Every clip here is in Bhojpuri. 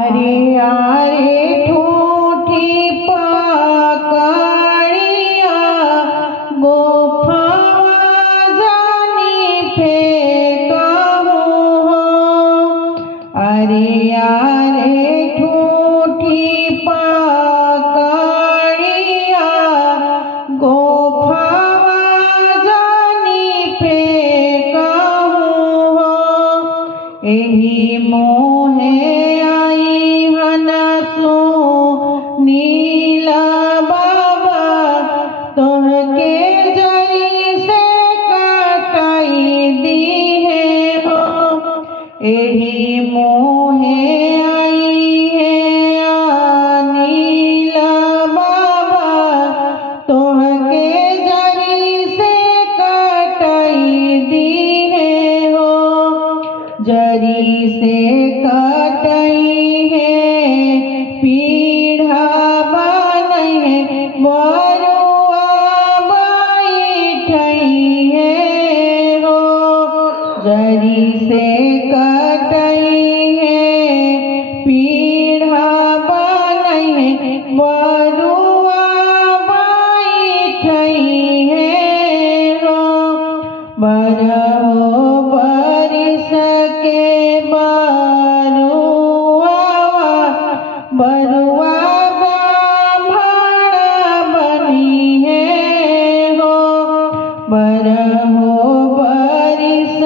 अरे आरे ठूठी पकड़िया गोफावा जानी फेंकहूँ हो। अरे आरे ठूठी पकड़िया गोफावा जानी फेंकहूँ हो। एही मोहे नीला बाबा तोहके जरी से कटाई दी है हो। एही मोहे आई है नीला बाबा तोहके जरी से कटाई दी है हो। जरी से कटाई है पीढ़ा बनई बरुआ बैठई है हो। जरी से कटई है पीढ़ा बनई बरुआ बैठई है हो। बरहो बरिस के बरुआ ब्राह्मण बनी है हो। बरहो बरिस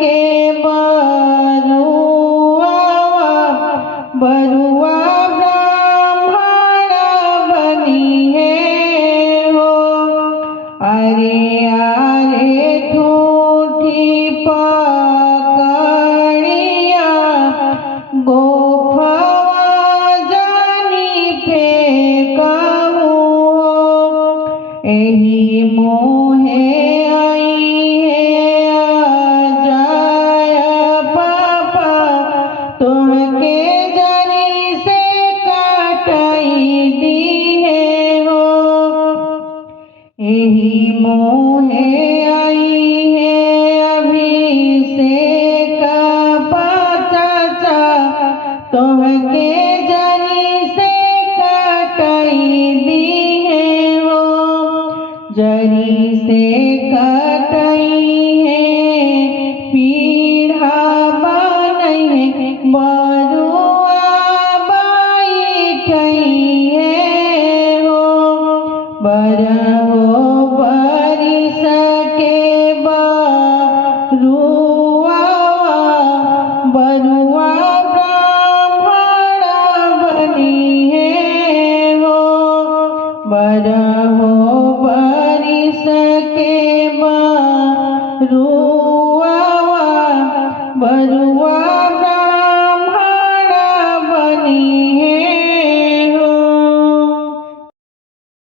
के बरुआ ब्राह्मण बनी है हो। अरे आरे ठूठी पकड़िया गोफावा जानी फेंकहूँ हो। एही मोहे आई है जाय पापा तोहके जरी से कटाई दी है हो। एही मोहे आई है अभिषेक चाचा तोहके जरी से कटाई दी है हो। जरी से कटाई है पीढ़ा बनई बरुआ बैठई है हो। बरहो बरिस के बरुआ ब्राह्मण बनी है हो। बरहो बरिस के बरुआ